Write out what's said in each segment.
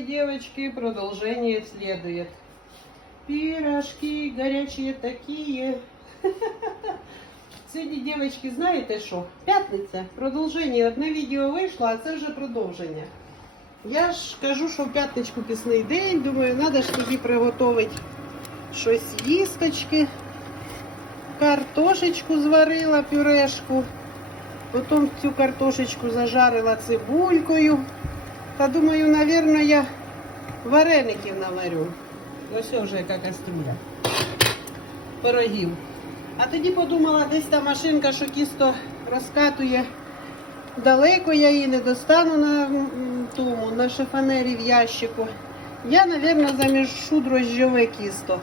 девочки, продолжение следует. Пирожки горячие такие. Сьогодні, дівчатки, знаєте що? П'ятниця. Продовження. Одне відео вийшло, а це вже продовження. Я ж кажу, що в п'ятничку пісний день. Думаю, треба ж тоді приготувати щось їсточки. Картошечку зварила, пюрешку. Потім цю картошечку зажарила цибулькою. Та думаю, напевно, я вареників наварю. Ось вже яка кастрюля. Пирогів. А тоді подумала, десь та машинка, що тісто розкатує далеко, я її не достану на тому, на шифонері в ящику. Я, мабуть, замішу дрожжове кісто.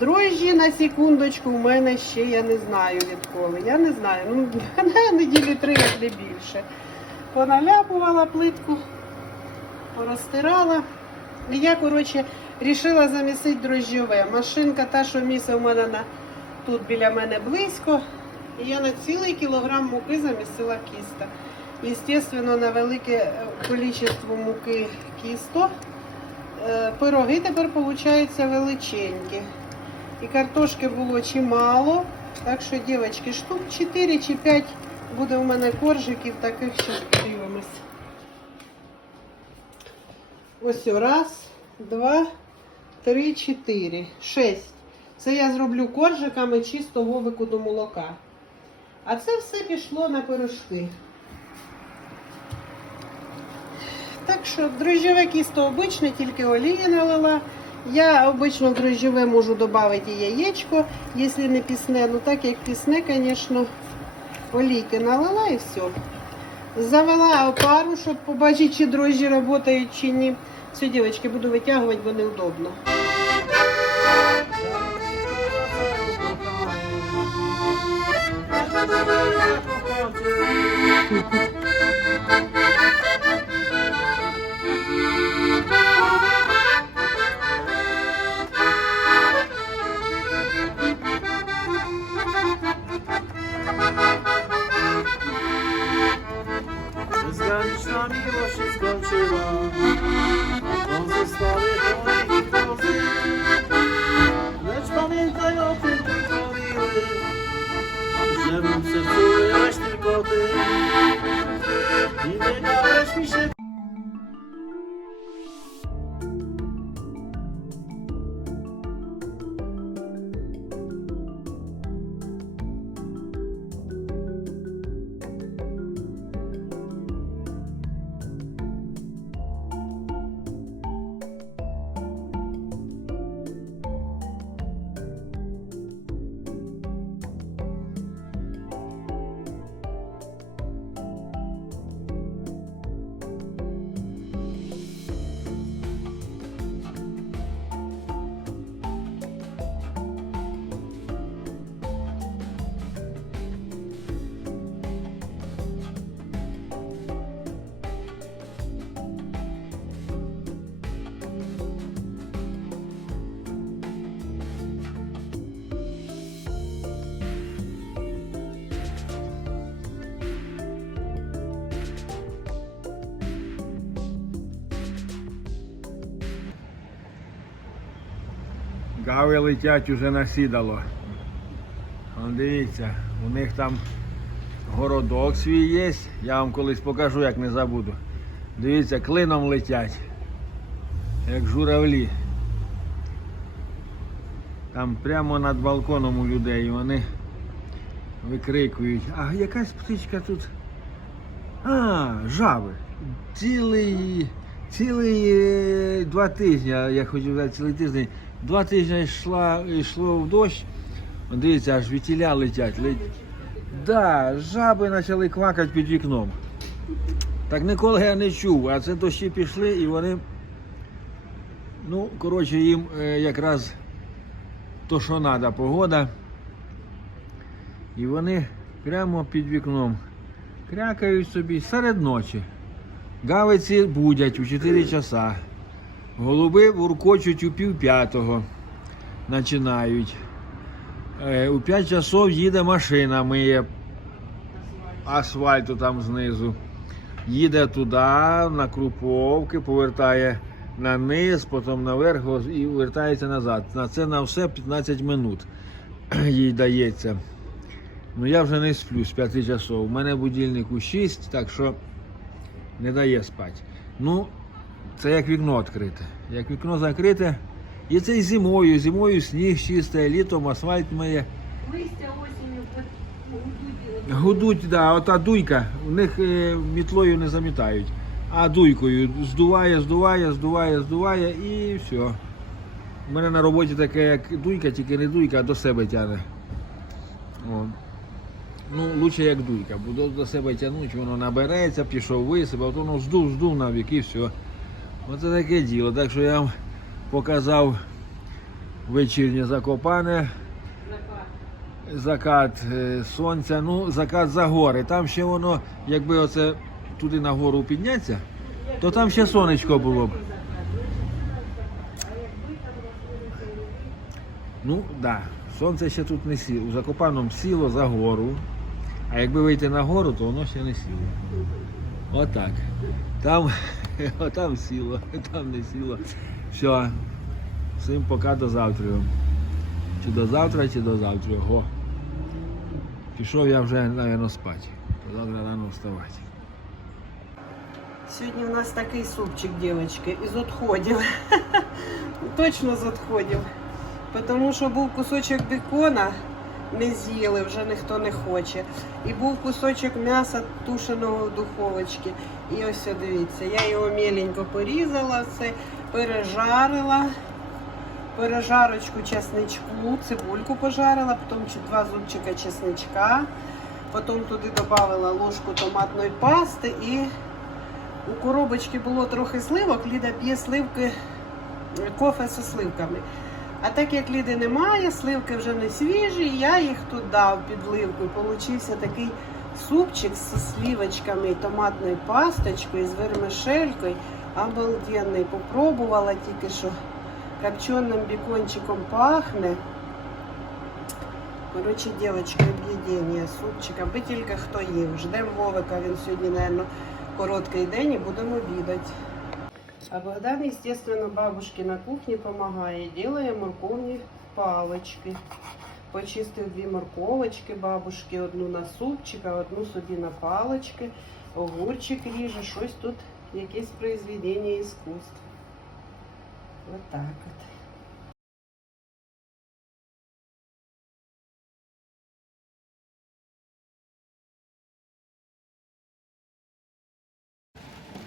Дрожжі на секундочку у мене ще я не знаю відколи. Я не знаю. Ну, на неділі три, як не більше. Поналяпувала плитку, порозтирала. Я, коротше, рішила замісити дрожжове. Машинка та, що місце у мене на, тут біля мене близько. І я на цілий кілограм муки замісила кісто. Естественно, на велике е, кількість муки кісто. Е, Пироги тепер виходять величенькі. І картошки було чимало. Так що, дівчатки, штук 4 чи 5 буде у мене коржиків таких, що дивимось. Ось раз, два, три, чотири, шесть. Це я зроблю коржиками чистого викуду молока. А це все пішло на пирожки. Так що дрожжеве кісто обичне, тільки олії налила. Я обично в дрожжеве можу додати яєчко, якщо не пісне. Ну так як пісне, звісно, олійки налила і все. Завела опару, щоб побачити, чи дрожжі працюють чи ні. Все, дівчатки, буду витягувати, бо неудобно. Bezgraniczna Гави летять уже на сідало. Дивіться, у них там городок свій є. Я вам колись покажу, як не забуду. Дивіться, клином летять, як журавлі. Там прямо над балконом у людей вони викрикують. А якась птичка тут. А, жаби. Цілий, цілий е, два тижні, я хотів сказати, цілий тиждень. Два тижні йшла, йшло в дощ. Дивіться, аж вітіля летять. Лет... Да, жаби почали квакати під вікном. Так ніколи я не чув, а це дощі пішли і вони. Ну, коротше, їм е, якраз то, що треба, погода. І вони прямо під вікном крякають собі серед ночі. Гавиці будять у 4 часа. Голуби уркочуть у пів п'ятого. Починають. Е, У 5 часов їде машина, миє асфальту там знизу. Їде туди, на Круповки, повертає на низ, потім наверх і вертається назад. На це на все 15 минут їй дається. Ну я вже не сплю з 5 часов. У мене будильник у 6, так що не дає спати. Ну, це як вікно відкрите. Як вікно закрите, і це і зимою, зимою сніг чистий, літом асфальт миє. Листя осінню гудуть. Гудуть, да, ота дуйка, у них е, мітлою не замітають, а дуйкою здуває, здуває, здуває, здуває і все. У мене на роботі таке, як дуйка, тільки не дуйка, а до себе тягне. О. Ну, лучше як дуйка, бо до, себе тягнуть, воно набереться, пішов висипав, а то воно здув, здув навік і все. Оце таке діло. Так що я вам показав вечірнє закопане закат е, сонця, ну закат за гори. Там ще воно, якби оце туди на гору піднятися, то там ще сонечко було б. Ну, так, да, сонце ще тут не сіло. У Закопаному сіло за гору. А якби вийти на гору, то воно ще не сіло. Отак. Там, там сіло, там не сіло. Все. Всім пока до завтра. Чи до завтра, чи до завтра. Го. Пішов я вже, напевно, спати. Завтра рано вставати. Сьогодні у нас такий супчик, дівчатки, із відходів. Точно з відходів. Тому що був кусочок бекона, не з'їли, вже ніхто не хоче. І був кусочок м'яса тушеного в духовочці. І ось дивіться, я його міленько порізала, все, пережарила. Пережарочку чесничку, цибульку пожарила, потім два зубчика чесничка, потім туди додала ложку томатної пасти і у коробочці було трохи сливок, Ліда п'є сливки, кофе зі сливками. А так як Ліди немає, сливки вже не свіжі, я їх тут дав підливку. І получився такий супчик з сливочками і томатною пасточкою, з вермишелькою. Обалденний. Попробувала тільки що копченим бекончиком пахне. Коротше, дівчатки, об'єднання, супчик, аби тільки хто їв. Ждемо Вовика, він сьогодні, мабуть, короткий день і будемо обідати. А Богдан, естественно, бабушке на кухні допомагає, делає морковні палочки. Почистив дві морковочки бабушки, одну на супчик, а одну собі на палочки. Огурчик ріже, щось тут, якесь произведення іскусства. Вот так от.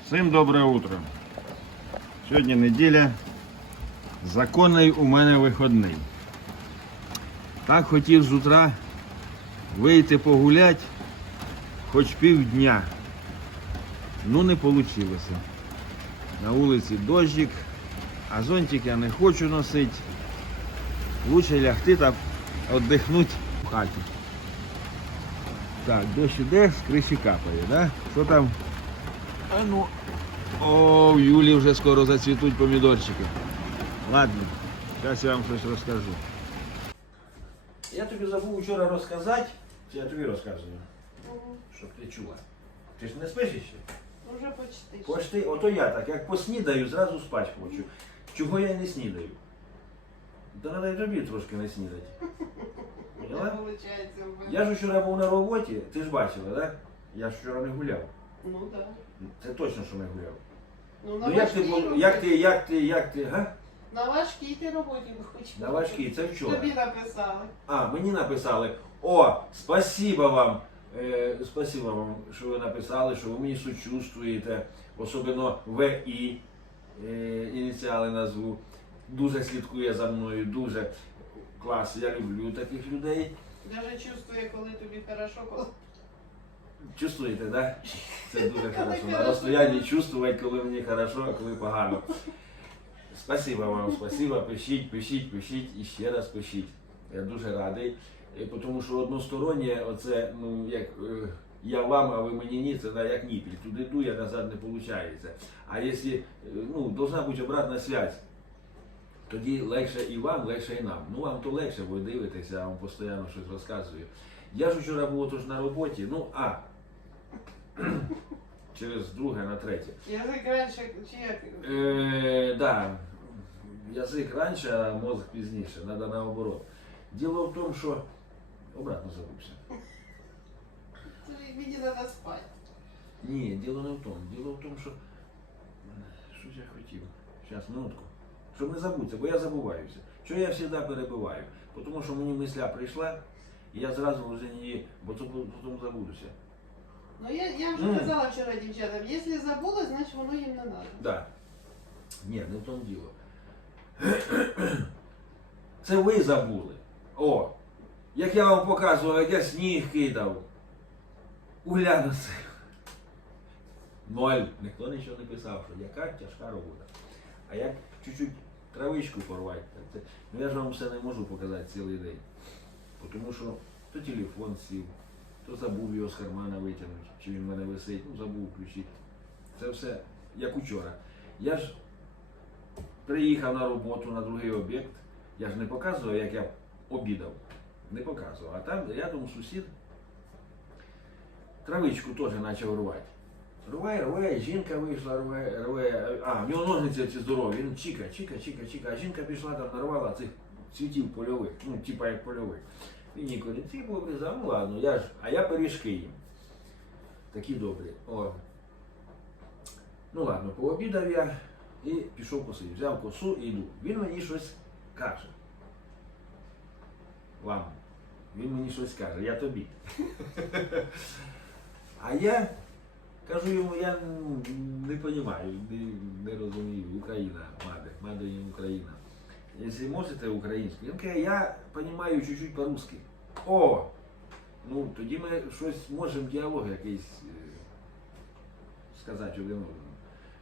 Всім добре утро. Сьогодні неділя. Законний у мене виходний. Так хотів з утра вийти погуляти хоч півдня. Ну не вийшло. На вулиці дощик, а зонтик я не хочу носити. Лучше лягти та віддихнути в хаті. Так, дощ іде, з капає, да? Що там? А ну. О, в Юлі вже скоро зацвітуть помідорчики. Ладно, зараз я вам щось розкажу. Я тобі забув вчора розказати, чи я тобі розказую, щоб ти чула. Ти ж не спиш ще? Уже почти. Почти, ото я так, як поснідаю, зразу спати хочу. Чого я не снідаю? Та треба й тобі трошки не снідати. Поняла? получається в мене. Я ж вчора був на роботі, ти ж бачила, так? Я ж вчора не гуляв. Ну так. Це точно, що не гуляв. Ну, на Ну як ти, важкій бу- роботі. як ти, як ти, як ти, га? На важкій ти роботі хоч. На важкій, це вчора. Тобі написали. А, мені написали, о, спасибо вам, е, спасибо вам, що ви написали, що ви мені сочувствуєте, особливо ВІ, е, ініціали назву. Дуже слідкує за мною, дуже клас. Я люблю таких людей. Даже чувствує, коли тобі хорошо, коли Чувствуєте, так? Да? Це дуже хорошо. На розстоянні чувствувати, коли мені хорошо, а коли погано. Спасибо вам, спасибо, пишіть, пишіть, пишіть і ще раз пишіть. Я дуже радий. Е, Тому що одностороннє, оце, ну, як е, я вам, а ви мені ні, це да, як ніпіль. Туди дує, назад не виходить. А якщо, е, ну, должна бути обратна связь, тоді легше і вам, легше і нам. Ну вам то легше, ви дивитеся, я вам постійно щось розказую. Я ж вчора був тож на роботі, ну а. Через друге на третє. Язик раніше чи як? Е, да, язик раніше, а мозок пізніше, треба наоборот. Діло в тому, що обратно забувся. Мені треба спати. Ні, діло не в тому. Діло в тому, що. Що ж я хотів? Зараз, минутку. Щоб не забутися, бо я забуваюся. Що я завжди перебиваю? Бо Тому що мені мисля прийшла, і я зразу вже не бо потім забудуся. Ну я, я вже Ну. казала вчора дівчатам, якщо забула, значить воно їм не треба. Да. Ні, не в тому діло. Це ви забули. О! Як я вам показував, як я сніг кидав. Угляну це. Ноль. Ніхто нічого не писав, що яка тяжка робота. А як чуть-чуть травичку порвати, так це. Ну я ж вам все не можу показати цілий день. Тому що то телефон сів, то забув його з кармана витягнути, чи він в мене висить, ну забув включити. Це все як учора. Я ж приїхав на роботу на другий об'єкт. Я ж не показував, як я обідав. Не показував. А там рядом сусід травичку теж почав рвати. Рве, рве, жінка вийшла, рве, рве. А, в нього ножниці ці здорові. Він чіка, чіка, чіка, чіка. А жінка пішла там нарвала цих цвітів польових, ну, типа як польових. Їй корінці обрізав, ну ладно, я ж, а я пиріжки їм. Такі добрі. О. Ну ладно, пообідав я і пішов косити. Взяв косу і йду. Він мені щось каже. Вам. Він мені щось каже, я тобі. А я кажу йому, я не розумію, не, розумію. Україна, маде, маде і Україна. Якщо можете українською, він каже, я розумію чуть-чуть по-русски. О! Ну, тоді ми щось можемо діалог якийсь е, сказати один одному.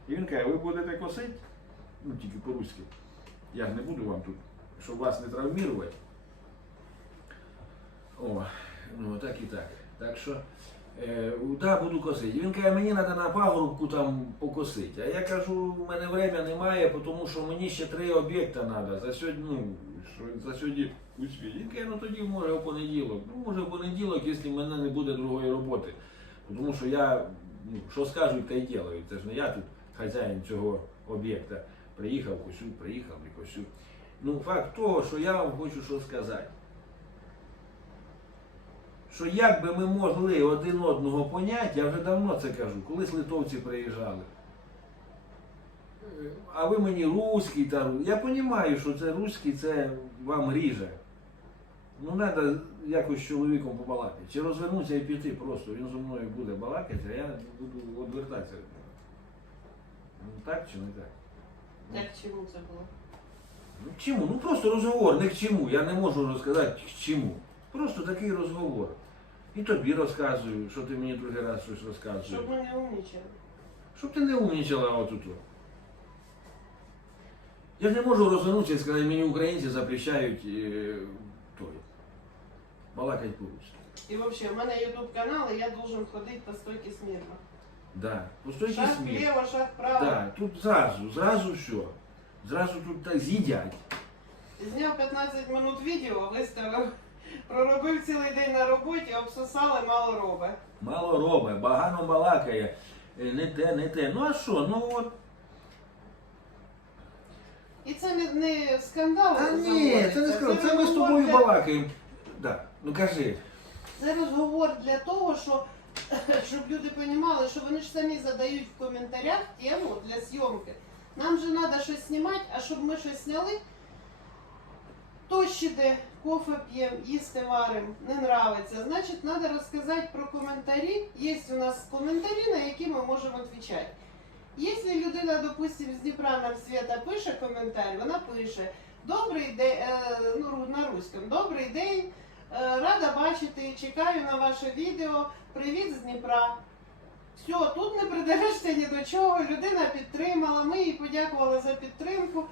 І він каже, ви будете косити, ну тільки по-руськи. Я ж не буду вам тут, щоб вас не травмувати. О, ну так і так. Так що, да, буду косити. Він каже, мені треба на пагорбку там покосити. А я кажу, у мене время немає, тому що мені ще три об'єкта треба. За сьогодні, ну, за сьогодні успіх. Він каже, ну тоді може в понеділок. Ну, може в понеділок, якщо в мене не буде другої роботи. Тому що я, ну, що скажуть, та й ділаю. Це ж не я тут хазяїн цього об'єкта. Приїхав, косю, приїхав і косю. Ну, факт того, що я вам хочу що сказати. Що як би ми могли один одного поняти, я вже давно це кажу, колись литовці приїжджали. А ви мені русський та ру- Я розумію, що це русський, це вам ріже. Ну, треба якось з чоловіком побалакати. Чи розвернутися і піти просто. Він зі мною буде балакати, а я буду відвертатися від нього. Ну так чи не так? Як чому це було? Ну, чому? Ну просто розговор, не к чому. Я не можу розказати к чому. Просто такий розговор. І тобі розказую, що ти мені другий раз щось розказуєш. Щоб ми не умнічали. Щоб ти не умнічала отут. Я ж не можу розвернутися і сказати, мені українці запрещають е, той. Балакать по-русски. І взагалі, в мене ютуб канал, і я должен ходити по стойці смірно. Да. Постойте Шаг сміх. вліво, шаг вправо. Да, тут зразу, зразу що? Зразу тут так з'їдять. Зняв 15 минут відео, виставив, проробив цілий день на роботі, обсосали, мало робить. Мало робить, багано балакає, е, не те, не те. Ну а що? Ну от. І це не, не скандал. Та ні, це не скажу, це ми з розговор тобою для- балакаємо. Да. Ну кажи. Це розговор для того, що, щоб люди розуміли, що вони ж самі задають в коментарях тему для зйомки. Нам же треба щось знімати, а щоб ми щось зняли, то ще де кофе п'ємо, їсти варимо, не нравиться. Значить, треба розказати про коментарі. Є у нас коментарі, на які ми можемо відповідати. Якщо людина, допустим, з Дніпра нам Свята пише коментар, вона пише Добрий день, ну, на руському, добрий день. Е, Рада бачити, чекаю на ваше відео. Привіт з Дніпра. Все, тут не придерешся ні до чого. Людина підтримала, ми їй подякували за підтримку.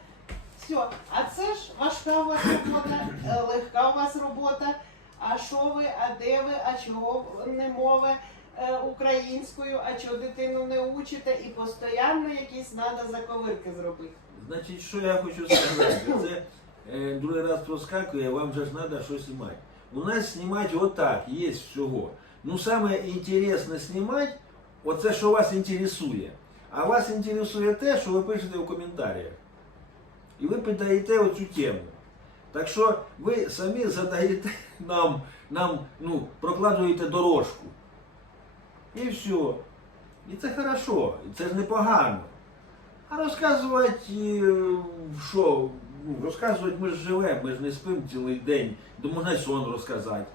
Все, а це ж важка у вас робота, е, легка у вас робота. А що ви, а де ви, а чого не мови е, українською, а чого дитину не учите, і постійно якісь треба заковирки зробити. Значить, що я хочу сказати? Це е, другий раз проскакує, вам же ж треба щось знімати. У нас знімати отак, є всього. Ну саме інтересне знімати оце, що вас інтересує. А вас інтересує те, що ви пишете в коментарях. І ви піддаєте оцю тему. Так що ви самі задаєте нам, нам ну, прокладуєте дорожку. І все. І це хорошо, і це ж непогано. А розказувати, е, що, ну, розказувати ми ж живемо, ми ж не спимо цілий день, то можна й сон розказати.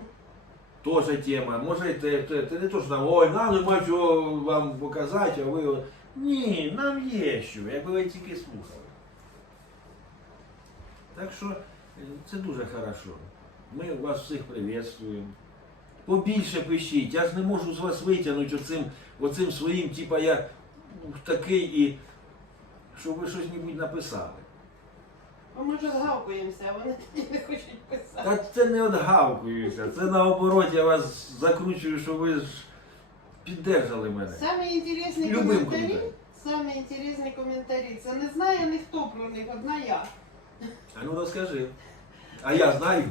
Тоже тема. Може, те, те, те не то, що там, ой, нам нема чого вам показати, а ви. от». Ні, нам є що, якби ви тільки слухали. Так що е, це дуже хорошо. Ми вас всіх приветствуємо. Побільше пишіть. Я ж не можу з вас витягнути оцим, оцим своїм, типа я ну, такий і щоб ви щось небудь написали. А ми ж згавкуємося, а вони не хочуть писати. Та це не одгавкуюся, це наоборот, я вас закручую, що ви ж піддержали мене. Самі інтересні коментарі, самі інтересні коментарі. Це не знає ніхто про них, одна я. А ну розкажи. А я знаю.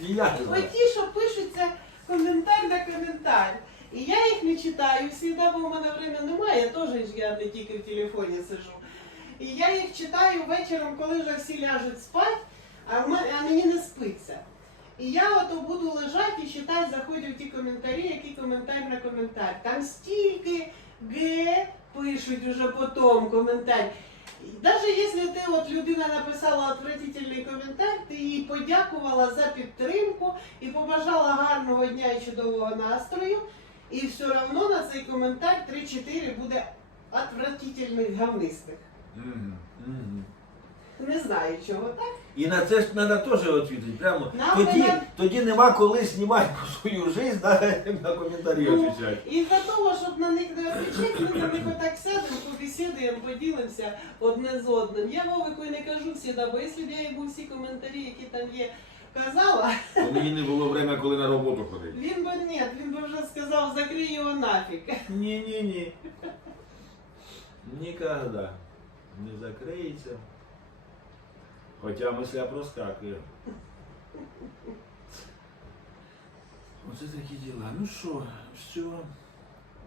Я знаю. Оті, що пишуться коментар на коментар. І я їх не читаю всі, бо в мене время немає, теж ж я не тільки в телефоні сижу. І я їх читаю вечором, коли вже всі ляжуть спати, а, в мене- а мені не спиться. І я ото буду лежати і читати, заходжу в ті коментарі, які коментар на коментар. Там стільки г пишуть уже потім коментар. Даже якщо ти от людина написала отвратительний коментар, ти їй подякувала за підтримку і побажала гарного дня і чудового настрою, і все одно на цей коментар 3-4 буде отвратительних гавнистих. Mm мгм. Не знаю чого так. І на це ж треба теж відповідати. Прямо Нам тоді, не- тоді нема коли знімати про свою життя на, на коментарі Ну, відповідати. І для того, щоб на них не відповідати, ми на них отак сядемо, побесідуємо, поділимося одне з одним. Я Вовику і не кажу всі, бо якщо б я йому всі коментарі, які там є, казала, Бо мені не було время, коли на роботу ходити. він би ні, він би вже сказав, закрий його нафіг. Ні-ні-ні. Ніколи не закриється. Хоча мисля проскакує. Оце такі діла. Ну що, все.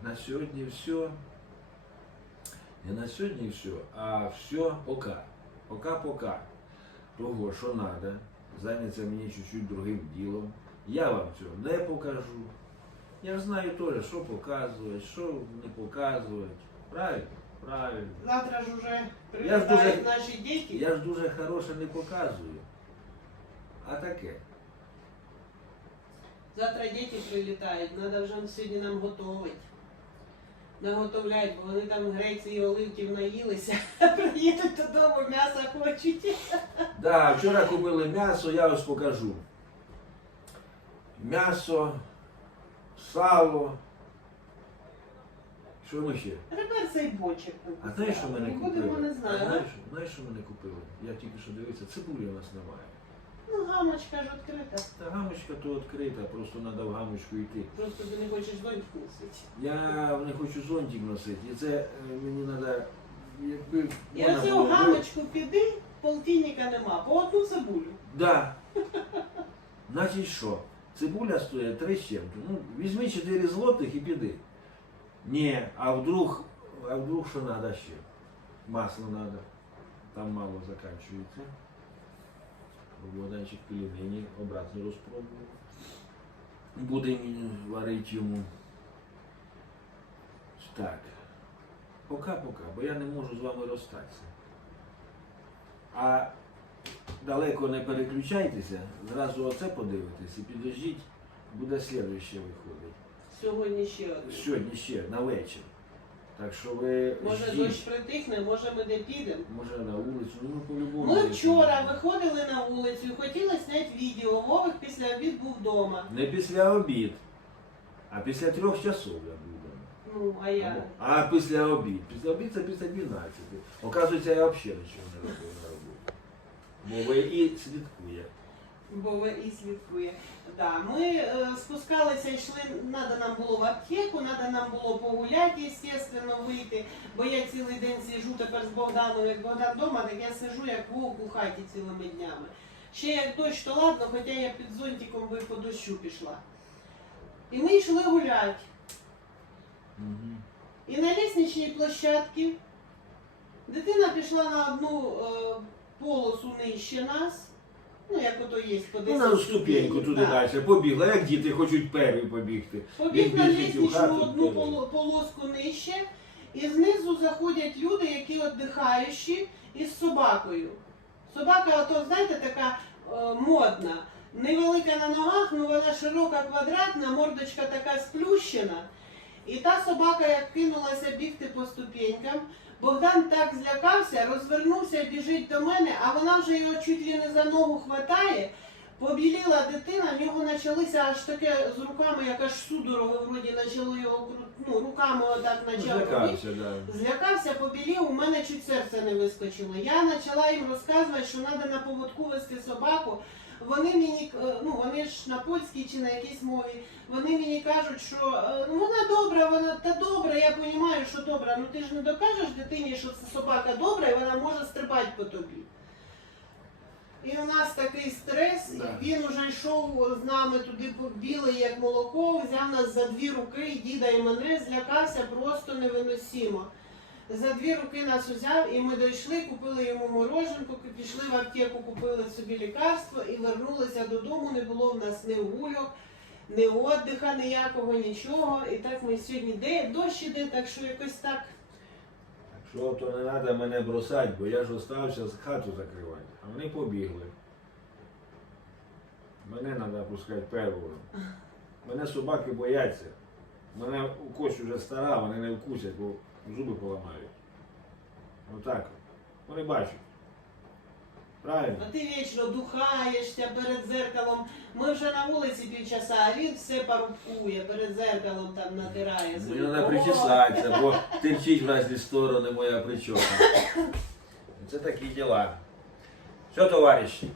На сьогодні все. Не на сьогодні все, а все пока. Пока-пока. Того, що треба, зайняться мені чуть-чуть другим ділом. Я вам цього не покажу. Я знаю теж, що показувати, що не показувати. Правильно? Правильно. Завтра ж уже Я ж дуже- наші діти. Я ж дуже хороше не показую. А таке. Завтра діти прилітають, треба вже сьогодні нам готувати. Наготовляють, бо вони там греції і оливків наїлися, приїдуть додому, м'ясо хочуть. Да, вчора купили м'ясо, я ось покажу. М'ясо, сало. Що ми ще? А тепер цей бочок. А знаєш, що ми не Будемо, купили? не А знаю. знаєш, знаєш, що ми не купили? Я тільки що дивився, цибулі у нас немає. Ну, гамочка ж відкрита. Та гамочка то відкрита, просто треба в гамочку йти. Просто ти не хочеш зонтик носити. Я не хочу зонтик носити. І це е, мені треба, якби. І оце було в гамочку піди, полтинника нема, по одну цибулю. Да. Значить що? Цибуля стоїть 3 з чим-то. Ну, візьми 4 злотих і піди. Ні, а вдруг, а вдруг що треба ще? Масло треба. Там мало закінчується. Богданчик пельмені обратно розпробував. Будемо варити йому. Так. Пока-пока, бо я не можу з вами розстатися. А далеко не переключайтеся, зразу оце подивитесь і підождіть, буде слідуще виходить. Сьогодні ще один. Сьогодні ще на вечір. Так що ви Може ждіть. дощ притихне, може ми де підемо. Може на вулицю, ну ми по-любому. Ми десь вчора виходили на вулицю і хотіли зняти відео. Вовик після обід був вдома. Не після обід, а після трьох часов я був. вдома. Ну, а я. А після обід. Після обід це після 12. Оказується, я взагалі нічого не робив на роботі. Бо ви і слідкує. Бо і слідкує. Да, ми е, спускалися, йшли, треба нам було в аптеку, треба нам було погуляти, звісно, вийти. Бо я цілий день сижу тепер з Богданом, як Богдан вдома, так я сижу як вовк у хаті цілими днями. Ще як дощ, то ладно, хоча я під зонтиком би по дощу пішла. І ми йшли гуляти. Угу. І на лісничній площадці дитина пішла на одну е, полосу нижче нас. Ну, як ото є по Ну, 10 на ступеньку туди Да. далі. Побігла, як діти хочуть перві побігти. Побіг на у лісничну хату, одну поло- полоску нижче, і знизу заходять люди, які віддихаючі, із собакою. Собака, ото, знаєте, така е, модна. Невелика на ногах, ну вона широка, квадратна, мордочка така сплющена. І та собака, як кинулася бігти по ступенькам, Богдан так злякався, розвернувся, біжить до мене, а вона вже його чуть ли не за ногу хватає. Побіліла дитина, в нього почалися аж таке з руками, як аж судороги вроді почало його ну, руками отак почав. Злякався, да. Злякався, побілів, у мене чуть серце не вискочило. Я почала їм розказувати, що треба на поводку вести собаку. Вони мені, е, ну вони ж на польській чи на якійсь мові, вони мені кажуть, що е, ну вона добра, вона та добра, я розумію, що добра. Ну ти ж не докажеш дитині, що це собака добра, і вона може стрибати по тобі. І у нас такий стрес, Да. він уже йшов з нами туди білий, як молоко, взяв нас за дві руки, і діда і мене, злякався просто невиносимо. За дві руки нас узяв, і ми дійшли, купили йому мороженку, пішли в аптеку, купили собі лікарство і вернулися додому. Не було в нас ні гульок, ні віддиха ніякого, нічого. І так ми сьогодні де дощ іде, так що якось так. Що то не треба мене бросати, бо я ж остався з хату закривати, а вони побігли. Мене треба пускати первого. Мене собаки бояться. Мене у кость вже стара, вони не вкусять, бо зуби поламають. Отак. Вони бачать. Правильно? А ти вічно духаєшся перед зеркалом. Ми вже на вулиці півчаса, а він все парубкує, перед зеркалом там натирає. Мені треба О, причесатися, бо терчить в різні сторони моя прическа. Це такі діла. Все, товариші,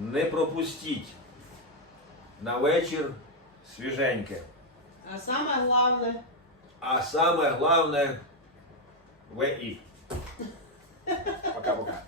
не пропустіть на вечір свіженьке. А саме головне. А самое главное, ВИ. Пока-пока.